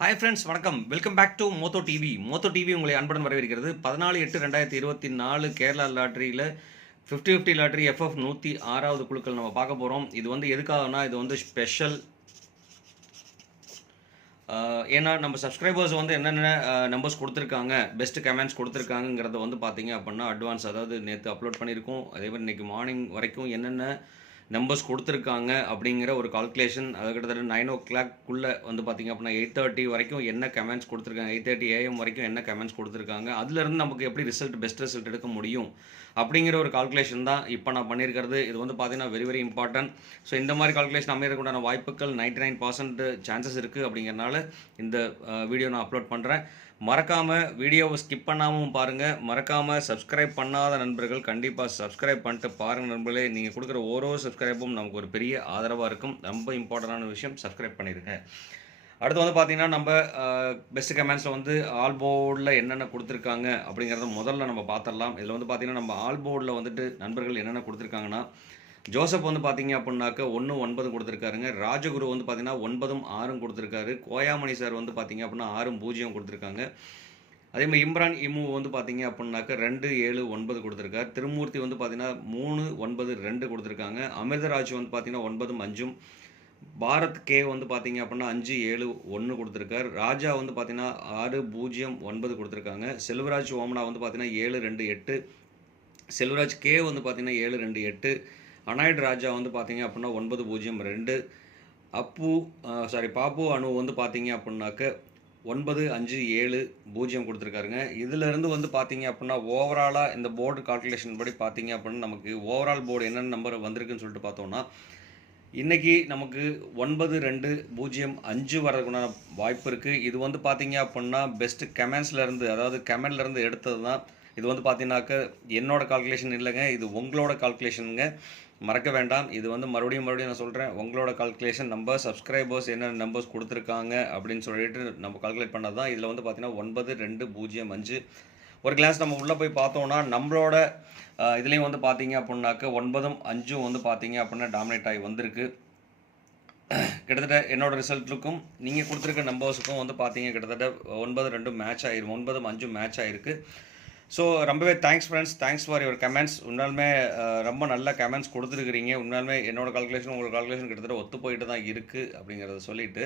Hi friends, வணக்கம். Welcome back to Motho TV. Motho TV உங்களை அன்புடன் வரவேற்கிறது. 14/8/2024 கேரளா லாட்டரியில் 50/50 லாட்டரி எஃப்எஃப் 106வது குழுக்கள் நம்ம பார்க்க போகிறோம். இது வந்து எதுக்காகனா, இது வந்து ஸ்பெஷல். ஏன்னா நம்ம சப்ஸ்கிரைபர்ஸ் வந்து என்னென்ன நம்பர்ஸ் கொடுத்துருக்காங்க, பெஸ்ட் கமெண்ட்ஸ் கொடுத்துருக்காங்கிறத வந்து பார்த்தீங்க அப்படின்னா அட்வான்ஸ், அதாவது நேற்று அப்லோட் பண்ணியிருக்கோம். அதே மாதிரி இன்றைக்கி மார்னிங் வரைக்கும் என்னென்ன நம்பர்ஸ் கொடுத்துருக்காங்க அப்படிங்கிற ஒரு கால்குலேஷன். அது கிட்டத்தட்ட 9 o'clock வந்து பார்த்திங்க அப்படின்னா 8:30 வரைக்கும் என்ன கமெண்ட்ஸ் கொடுத்துருக்காங்க, 8:30 AM வரைக்கும் என்ன கமெண்ட்ஸ் கொடுத்துருக்காங்க, அதுலேருந்து நமக்கு எப்படி பெஸ்ட் ரிசல்ட் எடுக்க முடியும் அப்படிங்கிற ஒரு கால்குலேஷன் தான் இப்போ நான் பண்ணியிருக்கிறது. இது வந்து பார்த்தீங்கன்னா வெரி வெரி இம்பார்ட்டன்ட். ஸோ இந்த மாதிரி கால்குலேஷன் அமையறதுக்குண்டான வாய்ப்புகள் 99% சான்சஸ் இருக்குது. அப்படிங்கிறனால இந்த வீடியோ நான் அப்லோட் பண்ணுறேன். மறக்காமல் வீடியோவை ஸ்கிப் பண்ணாமல் பாருங்கள். மறக்காமல் சப்ஸ்கிரைப் பண்ணாத நண்பர்கள் கண்டிப்பாக சப்ஸ்கிரைப் பண்ணிட்டு பாருங்கள் நண்பர்களே. நீங்கள் கொடுக்குற ஒரு சப்ஸ்கிரைப்பும் நமக்கு ஒரு பெரிய ஆதரவாக இருக்கும். ரொம்ப இம்பார்ட்டண்டான விஷயம், சப்ஸ்கிரைப் பண்ணிடுங்க. அடுத்து வந்து பார்த்திங்கன்னா, நம்ம பெஸ்ட் கமெண்ட்ஸில் வந்து ஆல் போர்டில் என்னென்ன கொடுத்துருக்காங்க அப்படிங்கிறத முதல்ல நம்ம பார்த்துடலாம். இதில் வந்து பார்த்திங்கன்னா, நம்ம ஆல் போர்டில் வந்துட்டு நண்பர்கள் என்னென்ன கொடுத்துருக்காங்கன்னா, ஜோசப் வந்து பார்த்திங்க அப்படின்னாக்க 1 9 கொடுத்துருக்காருங்க. ராஜகுரு வந்து பார்த்திங்கன்னா 9 6 கொடுத்துருக்காரு. கோயாமணி சார் வந்து பார்த்திங்க அப்படின்னா 6 0 கொடுத்துருக்காங்க. அதே மாதிரி இம்ரான் இமு வந்து பார்த்திங்க அப்படின்னாக்க 2 7 9 கொடுத்துருக்காரு. திருமூர்த்தி வந்து பார்த்திங்கன்னா 3 9 2 கொடுத்துருக்காங்க. அமிர்தராஜ் வந்து பார்த்திங்கன்னா 9 5. பாரத் கே வந்து பார்த்திங்க அப்படின்னா 5 7 1 கொடுத்துருக்காரு. ராஜா வந்து பார்த்திங்கன்னா 6 0 9 கொடுத்துருக்காங்க. செல்வராஜ் ஓமனா வந்து பார்த்திங்கன்னா 7 2 8. செல்வராஜ் கே வந்து பார்த்திங்கன்னா 7 2 8. அனாய்டு ராஜா வந்து பார்த்திங்க அப்படின்னா 9 0 2. பாப்பு அணு வந்து பார்த்திங்க அப்படின்னாக்க 9 5 7 0 கொடுத்துருக்காருங்க. இதிலிருந்து வந்து பார்த்திங்க அப்படின்னா ஓவராலாக இந்த போர்டு கால்குலேஷன் படி பார்த்திங்க அப்படின்னா நமக்கு ஓவரால் போர்டு என்னென்ன நம்பர் வந்திருக்குன்னு சொல்லிட்டு பார்த்தோம்னா, இன்றைக்கி நமக்கு 9 2 0 5 வர்றதுக்குண்டான வாய்ப்பு இருக்குது. இது வந்து பார்த்திங்க அப்படின்னா பெஸ்ட்டு கமெண்ட்ஸ்லேருந்து, அதாவது கமெண்ட்லேருந்து எடுத்தது தான். இது வந்து பார்த்தீங்கன்னாக்க என்னோடய கால்குலேஷன் இல்லைங்க, இது உங்களோட கால்குலேஷனுங்க. மறக்க வேண்டாம். இது வந்து மறுபடியும் நான் சொல்கிறேன், உங்களோட கால்குலேஷன். நம்ம சப்ஸ்கிரைபர்ஸ் என்னென்ன நம்பர்ஸ் கொடுத்துருக்காங்க அப்படின்னு சொல்லிட்டு நம்ம கால்குலேட் பண்ணது தான். இதில் வந்து பார்த்திங்கன்னா 9 2 0 5. ஒரு கிளாஸ் நம்ம உள்ளே போய் பார்த்தோன்னா நம்மளோட இதுலேயும் வந்து பார்த்தீங்க அப்படின்னாக்க 9 5 வந்து பார்த்தீங்க அப்படின்னா டாமினேட் ஆகி வந்திருக்கு. கிட்டத்தட்ட என்னோடய ரிசல்ட்டுக்கும் நீங்கள் கொடுத்துருக்க நம்பர்ஸுக்கும் வந்து பார்த்தீங்க கிட்டத்தட்ட 9 2 மேட்ச் ஆகிருக்கு, 9 5 மேட்ச் ஆகிருக்கு. ஸோ ரொம்பவே thanks friends, thanks for your comments. உண்மையாலுமே ரொம்ப நல்ல கமெண்ட்ஸ் கொடுத்துருக்குறீங்க. உண்மையாலுமே என்னோடய கால்குலேஷன் உங்களோட கால்குலேஷன் கிட்டத்தட்ட ஒத்து போயிட்டு தான் இருக்குது அப்படிங்கிறத சொல்லிவிட்டு,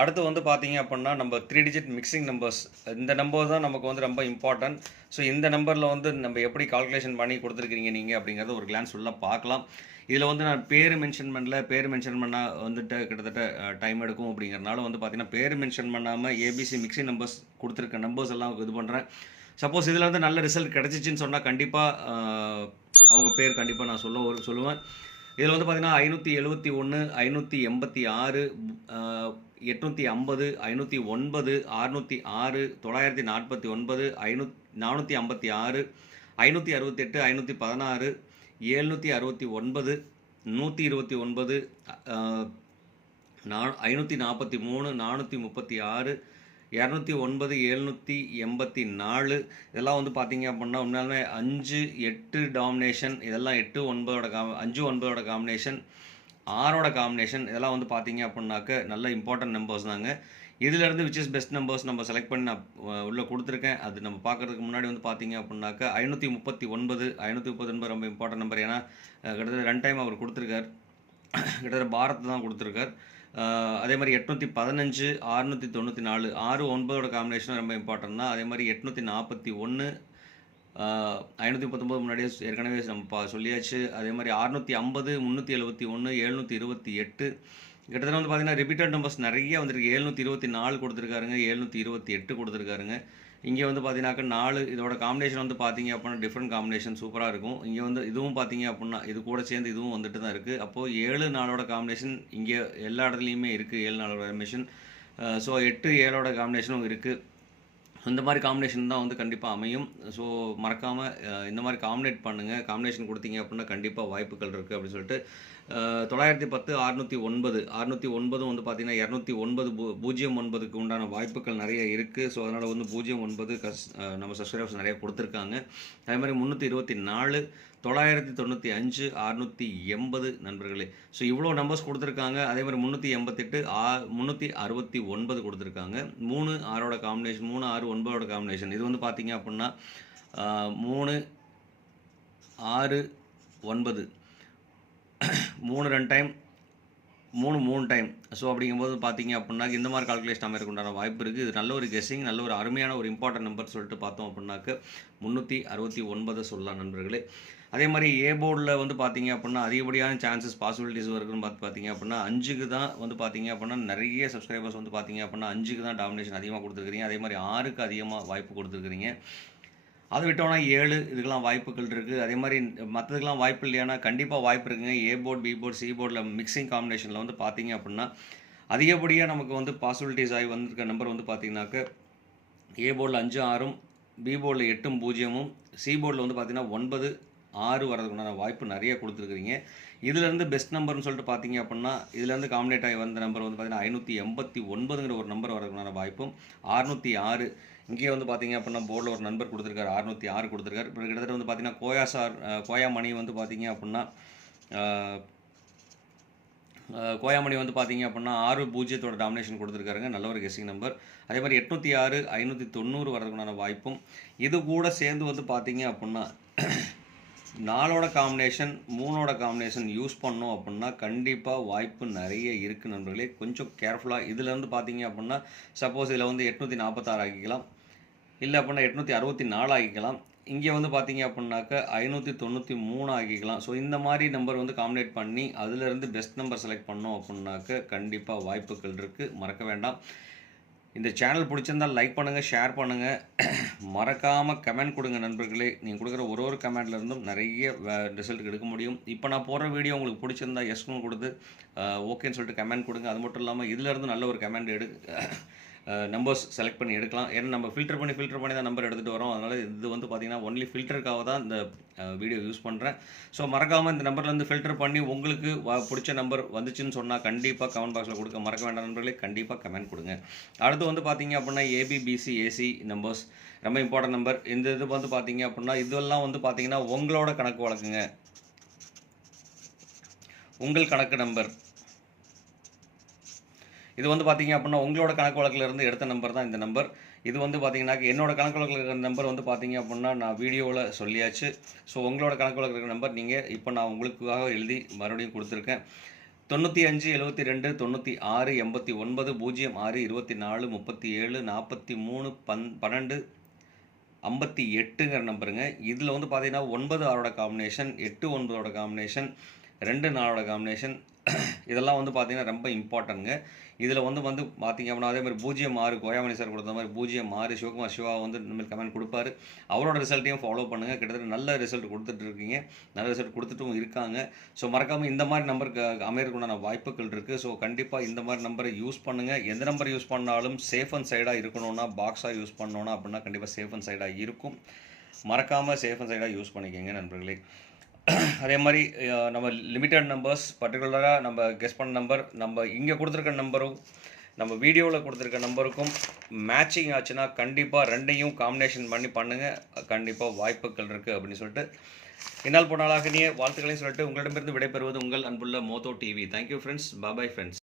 அடுத்து வந்து பார்த்தீங்க அப்படின்னா நம்ம 3 டிஜிட் மிக்சிங் நம்பர்ஸ், இந்த நம்பர் தான் நமக்கு வந்து ரொம்ப இம்பார்ட்டன்ட். ஸோ இந்த நம்பரில் வந்து நம்ம எப்படி கால்குலேஷன் பண்ணி கொடுத்துருக்கிறீங்க நீங்கள் அப்படிங்கிறத ஒரு கிளான்ஸ் ஃபுல்லாக பார்க்கலாம். இதில் வந்து நான் பேர் மென்ஷன் பண்ணால் வந்துட்டு கிட்டத்தட்ட டைம் எடுக்கும். அப்படிங்கிறனால வந்து பார்த்திங்கன்னா பேர் மென்ஷன் பண்ணாமல் ஏபிசி மிக்சிங் நம்பர்ஸ் கொடுத்துருக்க நம்பர்ஸ் எல்லாம் இது பண்ணுறேன். சப்போஸ் இதில் வந்து நல்ல ரிசல்ட் கிடச்சிச்சின்னு சொன்னால் கண்டிப்பாக அவங்க பேர் கண்டிப்பாக நான் சொல்லுவேன். இதில் வந்து பார்த்திங்கன்னா 571 586 850 509 606 949 456 568 516 769 129 543 436 209 784. இதெல்லாம் வந்து பார்த்திங்க அப்படின்னா உண்மையாலுமே 5 8 டாமினேஷன், இதெல்லாம் 8 9 5 9 காம்பினேஷன், 6 காம்பினேஷன், இதெல்லாம் வந்து பார்த்திங்க அப்படின்னாக்க நல்ல இம்பார்ட்டன்ட் நம்பர்ஸ் தாங்க. இதிலேருந்து விச் இஸ் பெஸ்ட் நம்பர்ஸ் நம்ம செலக்ட் பண்ணி நான் உள்ளே கொடுத்துருக்கேன். அது நம்ம பார்க்குறதுக்கு முன்னாடி வந்து பார்த்திங்க அப்படின்னாக்க 539 ரொம்ப இம்பார்ட்டன்ட் நம்பர். ஏன்னா கிட்டத்தட்ட 2 டைம் அவர் கொடுத்துருக்கார். கிட்டத்தட்ட பாரத் தான் கொடுத்துருக்கார். அதே மாதிரி 815 694 6 9 காம்பினேஷனும் ரொம்ப இம்பார்ட்டன்ட் தான். அதே மாதிரி 841 539 முன்னாடியே ஏற்கனவே நம்ம சொல்லியாச்சு. அதே மாதிரி 650 371 728. கிட்டத்தட்ட வந்து பார்த்திங்கன்னா ரிப்பீட்டட் நம்பர்ஸ் நிறைய வந்திருக்கு. 724 கொடுத்துருக்காருங்க, 728 கொடுத்துருக்காருங்க. இங்கே வந்து பார்த்தீங்கன்னாக்கா 4 இதோட காம்பினேஷன் வந்து பார்த்தீங்க அப்படின்னா டிஃப்ரெண்ட் காம்பினேஷன் சூப்பராக இருக்கும். இங்கே வந்து இதுவும் பார்த்தீங்க அப்படின்னா இது கூட சேர்ந்து இதுவும் வந்துட்டு தான் இருக்குது. அப்போது 7 4 காம்பினேஷன் இங்கே எல்லா இடத்துலையுமே இருக்குது. 7 4 காம்பினேஷன். ஸோ 8 7 காம்பினேஷனும் இருக்குது. இந்த மாதிரி காம்பினேஷன் தான் வந்து கண்டிப்பாக அமையும். ஸோ மறக்காமல் இந்த மாதிரி காம்பினேட் பண்ணுங்கள். காம்பினேஷன் கொடுத்தீங்க அப்படின்னா கண்டிப்பாக வாய்ப்புகள் இருக்குது அப்படின்னு சொல்லிட்டு 910 609 609 வந்து பார்த்தீங்கன்னா 209 09க்கு உண்டான வாய்ப்புகள் நிறைய இருக்குது. ஸோ அதனால் வந்து 09 நம்ம சப்ஸ்கிரைபர்ஸ் நிறைய கொடுத்துருக்காங்க. அதே மாதிரி 324 995 680 நண்பர்களே. ஸோ இவ்வளோ நம்பர்ஸ் கொடுத்துருக்காங்க. அதே மாதிரி 388 369 கொடுத்துருக்காங்க. 3 6ஓட காம்பினேஷன், 3 6 9ஓட காம்பினேஷன். இது வந்து பார்த்தீங்க அப்படின்னா 3 6 9 3 2 டைம் 3 டைம். ஸோ அப்படிங்கும்போது பார்த்தீங்க அப்படின்னா இந்த மாதிரி கால்குலேஷன் அமையறதுக்கு உண்டான வாய்ப்பு இருக்குது. இது நல்ல ஒரு கெஸ்ஸிங், நல்ல ஒரு அருமையான ஒரு இம்பார்ட்டன்ட் நம்பர் சொல்லிட்டு பார்த்தோம் அப்படின்னாக்க 369 சொல்லலாம் நண்பர்களே. அதே மாதிரி ஏ போர்டில் வந்து பார்த்தீங்க அப்படின்னா அதிகப்படியான சான்சஸ் பாசிபிலிட்டிஸ் இருக்குன்னு பார்த்தீங்க அப்படின்னா 5க்கு தான் வந்து பார்த்தீங்க அப்படின்னா நிறைய சப்ஸ்கிரைபர்ஸ் வந்து பார்த்தீங்க அப்படின்னா 5க்கு தான் டாமினேஷன் அதிகமாக கொடுத்துருக்கிறீங்க. அதே மாதிரி 6க்கு அதிகமாக வாய்ப்பு கொடுத்துருக்கிறீங்க. அதை விட்டோன்னா 7 இதுக்கெல்லாம் வாய்ப்புகள் இருக்குது. அதே மாதிரி மற்றதுக்கெல்லாம் வாய்ப்பு இல்லையானா கண்டிப்பாக வாய்ப்பு இருக்குங்க. A board, B board, C போர்டில் மிக்சிங் காம்பினேஷனில் வந்து பார்த்தீங்க அப்படின்னா அதிகப்படியாக நமக்கு வந்து பாசிபிலிட்டிஸ் ஆகி வந்திருக்க நம்பர் வந்து பார்த்தீங்கன்னாக்க ஏ போர்டில் 5 6ம், பி போர்டில் 8 0ம், சி போர்டில் வந்து பார்த்தீங்கன்னா 9 6 வரதுக்குண்டான வாய்ப்பு நிறைய கொடுத்துருக்குறீங்க. இதுலேருந்து பெஸ்ட் நம்பர்னு சொல்லிட்டு பார்த்தீங்க அப்படின்னா இதுலேருந்து காம்பினேட் ஆகி வந்த நம்பர் வந்து பார்த்தீங்கன்னா 589ங்கிற ஒரு நம்பர் வரதுக்குண்டான வாய்ப்பும், 606 இங்கேயே வந்து பார்த்தீங்க அப்படின்னா போர்டில் ஒரு நண்பர் கொடுத்துருக்காரு, 606 கொடுத்துருக்காரு. இப்போ கிட்டத்தட்ட வந்து பார்த்தீங்கன்னா கோயா மணி வந்து பார்த்தீங்க அப்படின்னா கோயாமணி வந்து பார்த்தீங்க அப்படின்னா 6 டாமினேஷன் கொடுத்துருக்காருங்க. நல்ல ஒரு கெஸ்ஸிங் நம்பர். அதே மாதிரி 806 590 வரதுக்குண்டான வாய்ப்பும். இது கூட சேர்ந்து வந்து பார்த்தீங்க அப்படின்னா 4ஓட காம்பினேஷன் 3ஓட காம்பினேஷன் யூஸ் பண்ணோம் அப்படின்னா கண்டிப்பாக வாய்ப்பு நிறைய இருக்குது நண்பர்களே. கொஞ்சம் கேர்ஃபுல்லாக இதிலேருந்து பார்த்தீங்க அப்படின்னா சப்போஸ் இதில் வந்து 846 ஆக்கிக்கலாம், இல்லை அப்படின்னா 864 ஆகிக்கலாம். இங்கே வந்து பார்த்தீங்க அப்படின்னாக்க 593 ஆகிக்கலாம். ஸோ இந்த மாதிரி நம்பர் வந்து காம்பினேட் பண்ணி அதிலிருந்து பெஸ்ட் நம்பர் செலக்ட் பண்ணோம் அப்படின்னாக்க கண்டிப்பாக வாய்ப்புகள் இருக்குது. மறக்க வேண்டாம். இந்த சேனல் பிடிச்சிருந்தால் லைக் பண்ணுங்கள், ஷேர் பண்ணுங்கள், மறக்காமல் கமெண்ட் கொடுங்க நண்பர்களே. நீங்கள் கொடுக்குற ஒரு கமெண்ட்லேருந்தும் நிறைய ரிசல்ட் எடுக்க முடியும். இப்போ நான் போடுற வீடியோ உங்களுக்கு பிடிச்சிருந்தா எஸ்ன்னு கொடுத்து ஓகேன்னு சொல்லிட்டு கமெண்ட் கொடுங்க. அது மட்டும் இல்லாமல் இதிலேருந்து நல்ல ஒரு கமெண்ட் நம்பர்ஸ் செலக்ட் பண்ணி எடுக்கலாம். ஏன்னா நம்ம ஃபில்டர் பண்ணி தான் நம்பர் எடுத்துகிட்டு வரோம். அதனால் இது வந்து பார்த்திங்கன்னா ஒன்லி ஃபில்டருக்காக தான் இந்த வீடியோ யூஸ் பண்ணுறேன். ஸோ மறக்காமல் இந்த நம்பர்லேருந்து ஃபில்டர் பண்ணி உங்களுக்கு பிடிச்ச நம்பர் வந்துச்சுன்னு சொன்னால் கண்டிப்பாக கமெண்ட் பாக்ஸில் கொடுக்க மறக்க வேண்டாம் நண்பர்களே. கண்டிப்பாக கமெண்ட் கொடுங்க. அடுத்து வந்து பார்த்திங்க அப்படின்னா ஏபிபிசி ஏசி நம்பர்ஸ் ரொம்ப இம்பார்ட்டன்ட் நம்பர். இந்த இது வந்து பார்த்திங்க அப்படின்னா இதெல்லாம் வந்து பார்த்திங்கன்னா உங்களோட கணக்கு வழக்குங்க, உங்கள் கணக்கு நம்பர். இது வந்து பார்த்தீங்க அப்படின்னா உங்களோட கணக்கு வழக்கில் இருந்து எடுத்த நம்பர் தான் இந்த நம்பர். இது வந்து பார்த்தீங்கன்னா என்னோட கணக்கு வழக்கில் இருக்கிற நம்பர் வந்து பார்த்தீங்க அப்படின்னா நான் வீடியோவில் சொல்லியாச்சு. ஸோ உங்களோட கணக்கு வழக்கில் இருக்கிற நம்பர் நீங்கள் இப்போ நான் உங்களுக்காக எழுதி மறுபடியும் கொடுத்துருக்கேன். 95 72 96 89 06 24 37 43 12 58ங்கிற நம்பருங்க. இதில் வந்து பார்த்தீங்கன்னா 9 6ஓட காம்பினேஷன், 8 9ஓட காம்பினேஷன், 2 4ஓட காம்பினேஷன் இதெல்லாம் வந்து பார்த்தீங்கன்னா ரொம்ப இம்பார்ட்டன்ங்க. இதில் வந்து பார்த்தீங்க அப்படின்னா அதே மாதிரி 06 கோயாமணி சார் கொடுத்த மாதிரி 06 சிவகுமார் சிவா வந்து இனிமேல் கமெண்ட் கொடுப்பாரு. அவரோட ரிசல்ட்டையும் ஃபாலோ பண்ணுங்கள். கிட்டத்தட்ட நல்ல ரிசல்ட் கொடுத்துட்ருக்கீங்க, நல்ல ரிசல்ட் கொடுத்துட்டும் இருக்காங்க. ஸோ மறக்காமல் இந்த மாதிரி நம்பருக்கு அமையறதுக்குண்டான வாய்ப்புகள் இருக்குது. ஸோ கண்டிப்பாக இந்த மாதிரி நம்பரை யூஸ் பண்ணுங்கள். எந்த நம்பர் யூஸ் பண்ணாலும் சேஃப் அண்ட் சைடாக இருக்கணும்னா, பாக்ஸாக யூஸ் பண்ணோன்னா அப்படின்னா கண்டிப்பாக சேஃப் அண்ட் சைடாக இருக்கும். மறக்காமல் சேஃப் அண்ட் சைடாக யூஸ் பண்ணிக்கோங்க நண்பர்களே. அதே மாதிரி நம்ம லிமிட்டட் நம்பர்ஸ் பர்டிகுலராக நம்ம கெஸ் பண்ண நம்பர் நம்ம இங்கே கொடுத்துருக்க நம்பரும் நம்ம வீடியோவில் கொடுத்துருக்க நம்பருக்கும் மேட்சிங் ஆச்சுன்னா கண்டிப்பாக ரெண்டையும் காம்பினேஷன் பண்ணி பண்ணுங்கள். கண்டிப்பாக வாய்ப்புகள் இருக்குது அப்படின்னு சொல்லிட்டு இந்நாள் போனாலாக வாழ்த்துக்களையும் சொல்லிட்டு உங்களிடமிருந்து விடைபெறுவது உங்கள் அன்புள்ள Motho TV. Thank you friends. Bye friends.